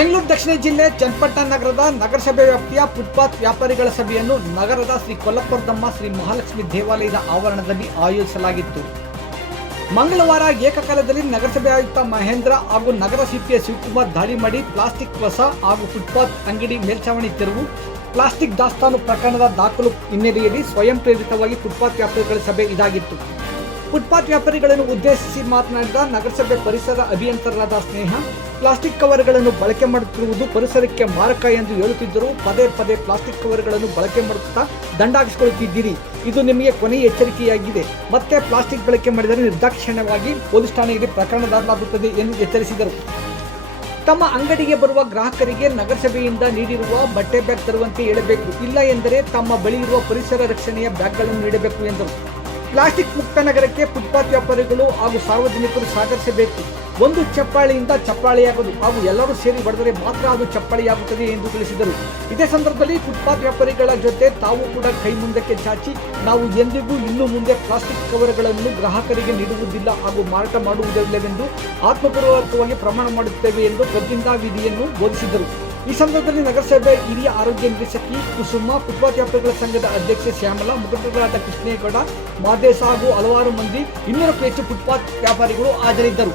ಬೆಂಗಳೂರು ದಕ್ಷಿಣ ಜಿಲ್ಲೆ ಚನ್ನಪಟ್ಟಣ ನಗರದ ನಗರಸಭೆ ವ್ಯಾಪ್ತಿಯ ಫುಟ್ಪಾತ್ ವ್ಯಾಪಾರಿಗಳ ಸಭೆಯನ್ನು ನಗರದ ಶ್ರೀ ಕೊಲ್ಲಪುರದಮ್ಮ ಶ್ರೀ ಮಹಾಲಕ್ಷ್ಮಿ ದೇವಾಲಯದ ಆವರಣದಲ್ಲಿ ಆಯೋಜಿಸಲಾಗಿತ್ತು. ಮಂಗಳವಾರ ಏಕಕಾಲದಲ್ಲಿ ನಗರಸಭೆ ಆಯುಕ್ತ ಮಹೇಂದ್ರ ಹಾಗೂ ನಗರ ಸಿಪಿಐ ಶಿವಕುಮಾರ್ ದಾಳಿ ಮಾಡಿ ಪ್ಲಾಸ್ಟಿಕ್ ಕಸ ಹಾಗೂ ಫುಟ್ಪಾತ್ ಅಂಗಡಿ ಮೇಲ್ಛಾವಣಿ ತೆರವು, ಪ್ಲಾಸ್ಟಿಕ್ ದಾಸ್ತಾನು ಪ್ರಕರಣದ ದಾಖಲು ಹಿನ್ನೆಲೆಯಲ್ಲಿ ಸ್ವಯಂ ಪ್ರೇರಿತವಾಗಿ ಫುಟ್ಪಾತ್ ವ್ಯಾಪಾರಿಗಳ ಸಭೆ ಇದಾಗಿತ್ತು. ಫುಟ್ಪಾತ್ ವ್ಯಾಪಾರಿಗಳನ್ನು ಉದ್ದೇಶಿಸಿ ಮಾತನಾಡಿದ ನಗರಸಭೆ ಪರಿಸರ ಅಭಿಯಂತರರಾದ ಸ್ನೇಹ, ಪ್ಲಾಸ್ಟಿಕ್ ಕವರ್ಗಳನ್ನು ಬಳಕೆ ಮಾಡುತ್ತಿರುವುದು ಪರಿಸರಕ್ಕೆ ಮಾರಕ ಎಂದು ಹೇಳುತ್ತಿದ್ದರೂ ಪದೇ ಪದೇ ಪ್ಲಾಸ್ಟಿಕ್ ಕವರ್ಗಳನ್ನು ಬಳಕೆ ಮಾಡುತ್ತಾ ದಂಡ ಹಾಕಿಸಿಕೊಳ್ಳುತ್ತಿದ್ದೀರಿ. ಇದು ನಿಮಗೆ ಕೊನೆಯ ಎಚ್ಚರಿಕೆಯಾಗಿದೆ. ಮತ್ತೆ ಪ್ಲಾಸ್ಟಿಕ್ ಬಳಕೆ ಮಾಡಿದರೆ ನಿರ್ದಾಕ್ಷಿಣ್ಯವಾಗಿ ಪೊಲೀಸ್ ಠಾಣೆಯಲ್ಲಿ ಪ್ರಕರಣ ದಾಖಲಾಗುತ್ತದೆ ಎಂದು ಎಚ್ಚರಿಸಿದರು. ತಮ್ಮ ಅಂಗಡಿಗೆ ಬರುವ ಗ್ರಾಹಕರಿಗೆ ನಗರಸಭೆಯಿಂದ ನೀಡಿರುವ ಬಟ್ಟೆ ಬ್ಯಾಗ್ ತರುವಂತೆ ಹೇಳಬೇಕು, ಇಲ್ಲ ಎಂದರೆ ತಮ್ಮ ಬಳಿ ಇರುವ ಪರಿಸರ ರಕ್ಷಣೆಯ ಬ್ಯಾಗ್ಗಳನ್ನು ನೀಡಬೇಕು ಎಂದರು. ಪ್ಲಾಸ್ಟಿಕ್ ಮುಕ್ತ ನಗರಕ್ಕೆ ಫುಟ್ಪಾತ್ ವ್ಯಾಪಾರಿಗಳು ಹಾಗೂ ಸಾರ್ವಜನಿಕರು ಸಹಕರಿಸಬೇಕು. ಒಂದು ಚಪ್ಪಾಳೆಯಿಂದ ಚಪ್ಪಾಳೆಯಾಗದು ಹಾಗೂ ಎಲ್ಲರೂ ಸೇರಿ ಬಡಿದರೆ ಮಾತ್ರ ಅದು ಚಪ್ಪಾಳೆಯಾಗುತ್ತದೆ ಎಂದು ತಿಳಿಸಿದರು. ಇದೇ ಸಂದರ್ಭದಲ್ಲಿ ಫುಟ್ಪಾತ್ ವ್ಯಾಪಾರಿಗಳ ಜೊತೆ ತಾವು ಕೂಡ ಕೈ ಮುಂದಕ್ಕೆ ಚಾಚಿ, ನಾವು ಎಂದಿಗೂ ಇನ್ನು ಮುಂದೆ ಪ್ಲಾಸ್ಟಿಕ್ ಕವರ್ಗಳನ್ನು ಗ್ರಾಹಕರಿಗೆ ನೀಡುವುದಿಲ್ಲ ಹಾಗೂ ಮಾರಾಟ ಮಾಡುವುದಿಲ್ಲವೆಂದು ಆತ್ಮಪೂರ್ವಕವಾಗಿ ಪ್ರಮಾಣ ಮಾಡುತ್ತೇವೆ ಎಂದು ಪ್ರತಿಜ್ಞಾ ವಿಧಿಯನ್ನು ಬೋಧಿಸಿದರು. ಈ ಸಂದರ್ಭದಲ್ಲಿ ನಗರಸಭೆ ಹಿರಿಯ ಆರೋಗ್ಯ ನಿರ್ದೇಶಕಿ ಕುಸುಮ, ಫುಟ್ಪಾತ್ ವ್ಯಾಪಾರಿಗಳ ಸಂಘದ ಅಧ್ಯಕ್ಷೆ ಶ್ಯಾಮಲಾ, ಮುಖಂಡರಾದ ಕೃಷ್ಣೇಗೌಡ, ಮಾದೇಶ ಹಾಗೂ ಹಲವಾರು ಮಂದಿ 200ಕ್ಕೂ ಹೆಚ್ಚು ಫುಟ್ಪಾತ್ ವ್ಯಾಪಾರಿಗಳು ಹಾಜರಿದ್ದರು.